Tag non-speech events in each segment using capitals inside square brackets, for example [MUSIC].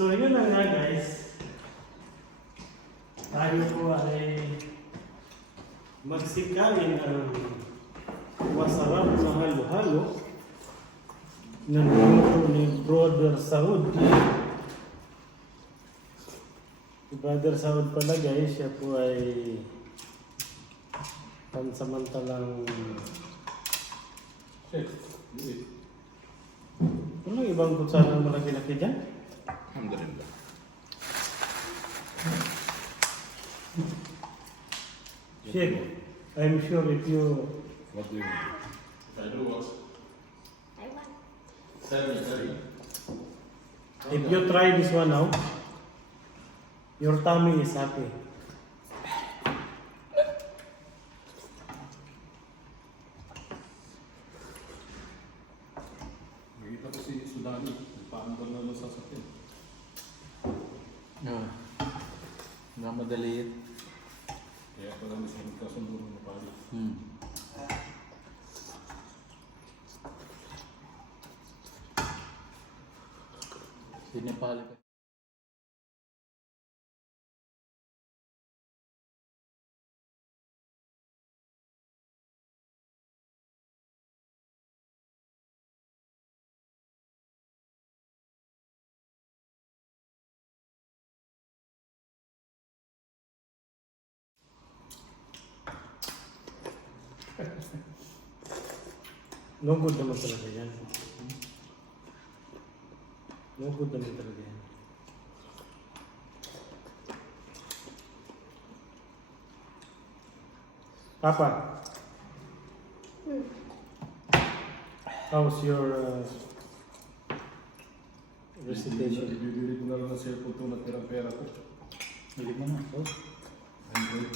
So yun lang nga guys. Tayo po ay magsikain ng masarap na halo-halo ng luto ni Brother Saud. Si Brother Saud pala guys, siya po ay pansamantalang Chef, ano ibang kutsara na malaki-laki dyan? Alhamdulillah. Chef, I'm sure if you What do you mean? If I do what? I want. Tell me, tell me. if you try this one now, your tummy is happy. Nga madali yan. Kaya pala may sa magkasundo ng pali. Hmm. Sinipali ka. No good naman talaga yan. No good naman talaga yan. Papa, how's your uh, recitation? Ibibili ko na lang ng cellphone to na pera-pera ko. Hindi mo na. Oh. Android.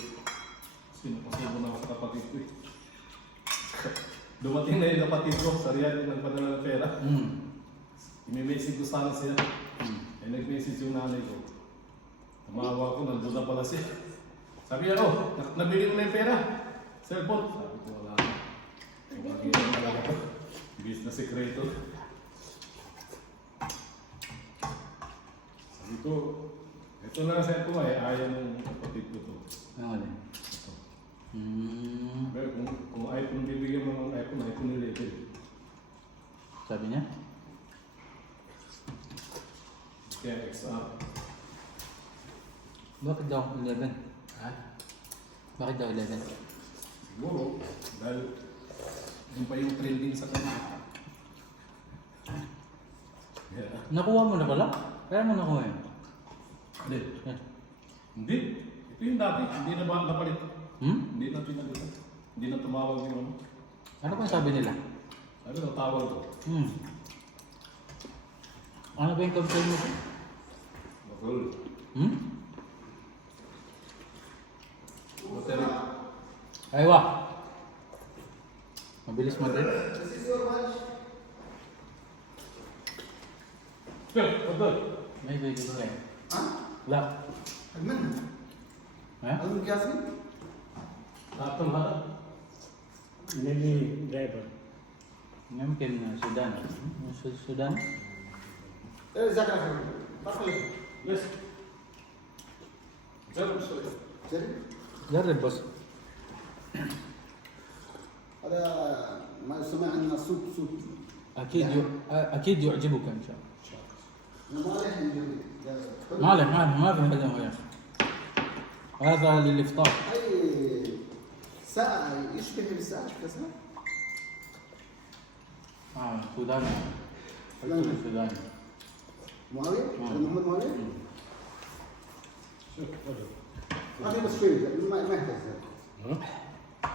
Kasi napasibo na kapatid ko eh. Dumating na yung kapatid ko sa Riyadh yung nagpadala ng pera. Hmm. I-message ko sana siya. Eh nag-message yung nanay ko. Tumawa ko, nandun na pala siya. Sabi niya, oh, na- nabili mo na yung pera. Cellphone. Sabi ko, wala na. Tumagi na. Bis na sekreto. Sabi ko, ito na lang sa ko eh, ayaw ng kapatid ko to. Ano din? Hmm. Pero kung, kung iPhone bibigyan mo ng iPhone, iPhone 11. Sabi niya? Kaya XR. Bakit daw 11? Ha? Bakit daw 11? Siguro, dahil yun pa yung trending sa kanya. Yeah. Nakuha mo na pala? Kaya mo nakuha yun? Hindi. Yan. Hindi. Ito yung dati. Hindi na ba napalit? Hmm? Hindi na tinagot. Hindi na tumawag yung ano. Ano ba sabi nila? Sabi na tawag to. Hmm. Ano ba yung complaint mo? Bakul. Hmm? Bateri. Aywa. Mabilis mo din. Phil, Abdul. May video ko lang. Ha? Wala. Agman. Ha? Anong gas mo? يمكن سودان السودان جرب شوي جرب بس هذا ما يسمى عندنا سوق سوق أكيد يعني. أكيد يعجبك ان شاء الله ما عليه ما عليه ما في هذا يا أخي هذا للافطار ساعة يشبه الساعة شفت ساعة؟ آه سوداني. سوداني. معاوية؟ آه. هذا محمد معاوية؟ شوف. ما في بس ما ما يحتاج ها؟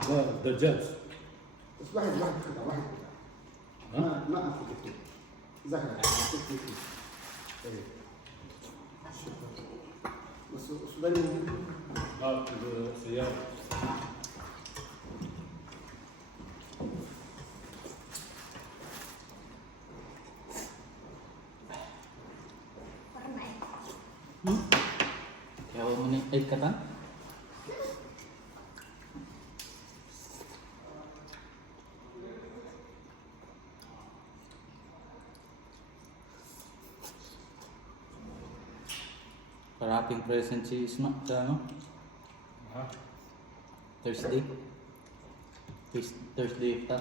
لا دجاج. بس واحد واحد قطعة واحد قطعة؟ ما ما أفضل كثير زهرة إيه. بس سوداني لا سيارة. Ni ay katan? Parating present si Isma sa ano? Ha? Thursday. Thursday, Thursday ta.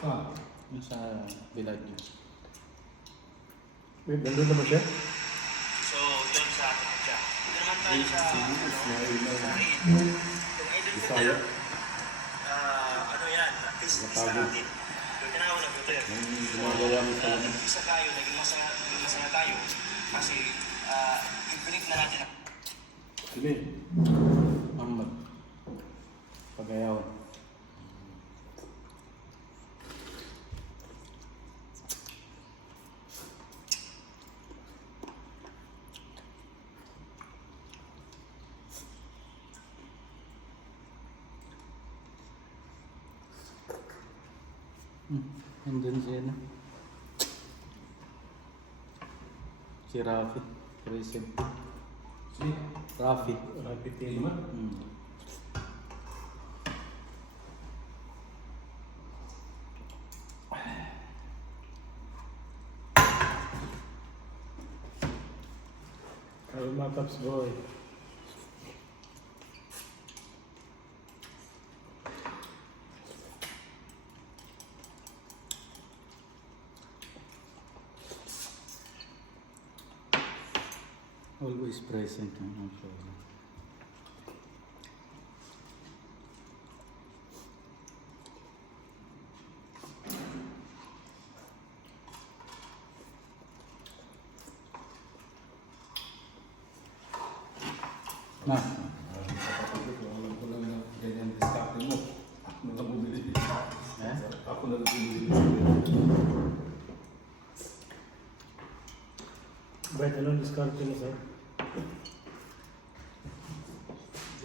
Saan? Sa village niya. Wait, nandun na ba siya? Ano, Ismail na Eid Bisaya. ah, ano yan, Napagod. Yung gumagawa mo sa Ah, Nag-isa tayo, naging masaya, tayo. Kasi, ah, i-break na natin ang Sini. Muhammad. Pagayawan. Hmm, andun siya na. Si Rafi. Present. Sini. Rafi. Rapid Sini team. man. Hmm. Kalma, Caps boy. Always present. Ano, so, Na, Alam ko lang na ganyan diskarte mo. Mga bumili.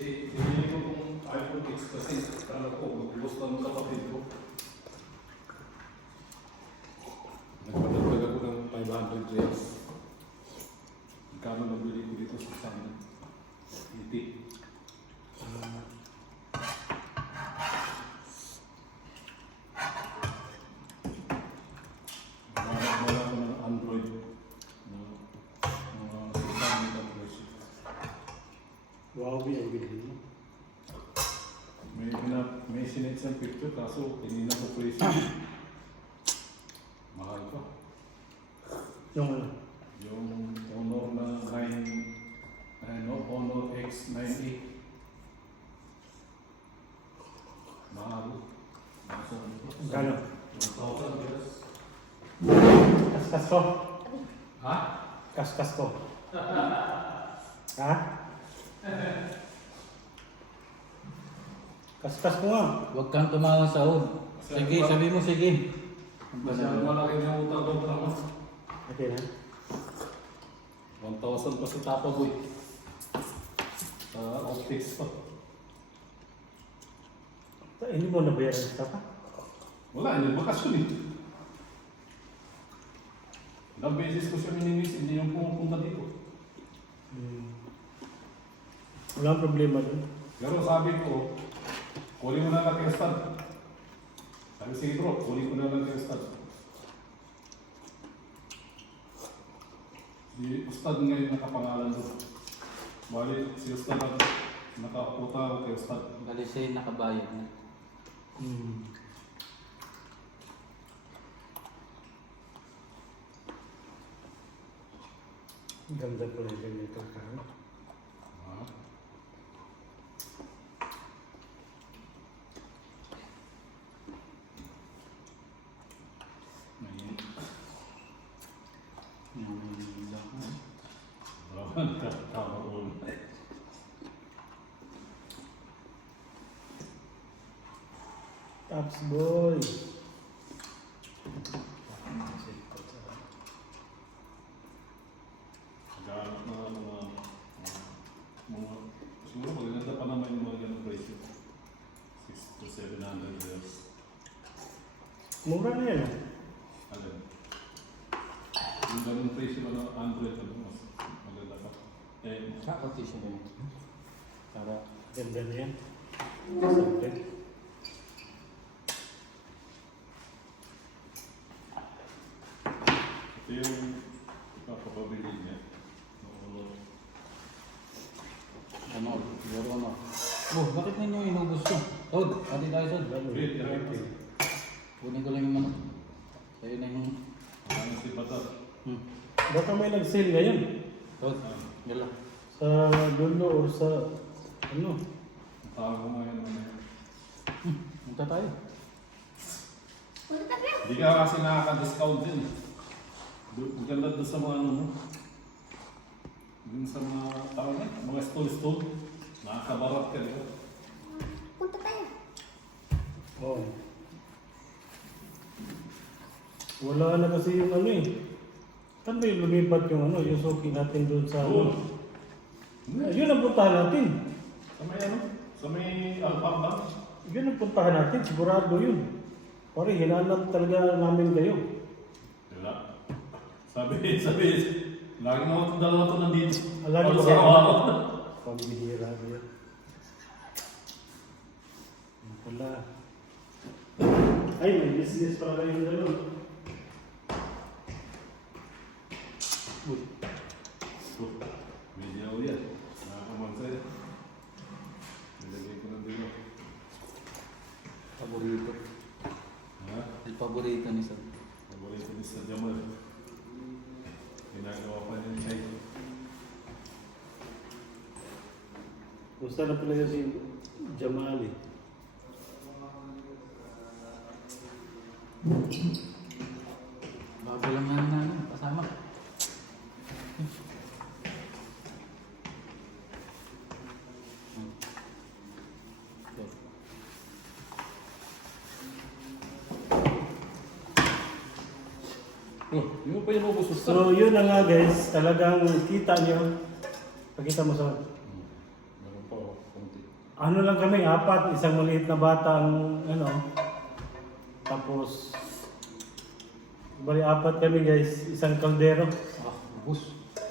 Eh, binili ko kung iPhone X kasi kala ko magubos lang ng kapatid ko. Nagpadagdag ako ng 500 reals. Magkano nabili ko dito sa sana? 80. Huawei ang bilhin mo. May, pinap, may sinet siyang picture kaso hindi na ko presyo. Mahal pa. Yung ano? Yung Honor na 9, ano, Honor X98. Mahal. Magkano? 1,000 pesos. Kaskas ko. Ha? Kaskas ko. [LAUGHS] ha? [LAUGHS] Kaskas ko nga. Huwag kang tumawa sa ud. Sige, sabi mo sige. Masyadong malaki na utang ko naman. Okay na. 1,000 pa sa tapa boy. Sa optics pa. Ta- Hindi mo nabayaran sa pa? Wala, hindi bakasyon eh. Ilang beses ko siya minimiss, hindi yung pumupunta dito. Hmm. Walang problema dun. Pero sabi ko, kunin mo na lang kay Ustad. Sabi, sige bro, kunin ko na lang kay Ustad. Si Ustad ngayon nakapangalan doon. Bali, si Ustad ang nakaputa kay Ustad. Bali siya yung nakabayad na. Hmm. Ganda pala yung ganito ka. Wala ka nagkakaroon. Taps boy. Naghahanap na mga, mga, siguro magaganda pa naman yung mga ganong presyo. 6 to 700 years. Mura na yan. Ganda na yan. Simple. ito yung papapabili niya. Honor. Your Honor. Oh, bakit ninyo inubos to? Tod, pati tayo wait, wait. Kunin ko lang yung ano. Sa'yo na yung... Ano si Pato? Hmm. Baka may nag-sale ngayon. Tod, gala. Sa dulo or sa ano. Tawag ko ngayon. ano. Hmm, punta tayo. Punta tayo. Hindi ka kasi nakaka-discount din. Maganda doon sa mga ano mo. Dun sa mga, tawag na, mga stall-stall. Nakakabarat ka rin. Punta tayo. Oo. Wala na kasi yung ano eh. Saan ba yung lumipat yung ano, yung suki natin doon sa ano? Yun ang puntahan natin. Sa may ano? Sa may Alpamba? Yun ang puntahan natin, sigurado yun. Pare, hinanap talaga namin kayo. Wala. Sabi, sabi, lagi naman itong dalawa to nandito. Lagi Pag- siya. Oo. Pambihira niya. Wala. Ay, may business pala kayong dalawa. Oh, Medyo yan. Nakakamansa yan. Nilagay ko ng dito. Paborito. Ha? El paborito ni Sir. Paborito ni Sir Jamal. Ginagawa pa niya chai. Gusto na talaga si Jamal eh. Bago lang yan na ano, kasama. Hmm. Tod. Oh, yun pa yung ubos sa So yun na nga guys, talagang kita nyo. Pakita mo sa Meron pa oh, konti. ano lang kami, apat, isang maliit na batang ano. Tapos bali apat kami guys, isang kaldero. Ah.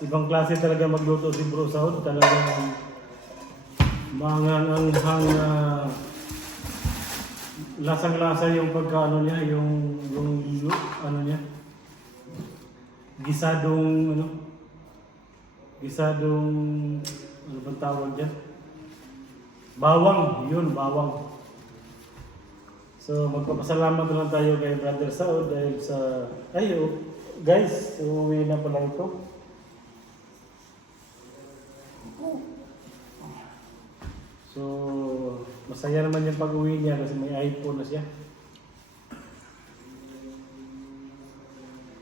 Ibang klase talaga magluto si Bro Saud, talagang manganganghang na lasang-lasa yung pagkaano niya, yung yung lu- ano niya. Gisadong ano? Gisadong ano bang tawag diyan? Bawang, yun, bawang. So magpapasalamat na lang tayo kay Brother Saud dahil sa ayo guys, uuwi na pala ito. So, masaya naman yung pag-uwi niya kasi may iPhone na siya.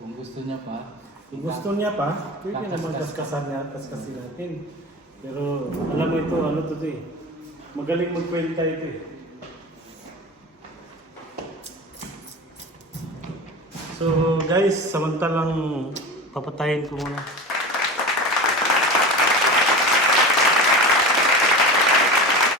Kung gusto niya pa, Kung gusto niya pa, pwede naman kaskasan niya, kaskasin natin. Pero alam mo ito, ano to eh. Magaling magkwenta ito eh. So guys, samantalang papatayin ko muna.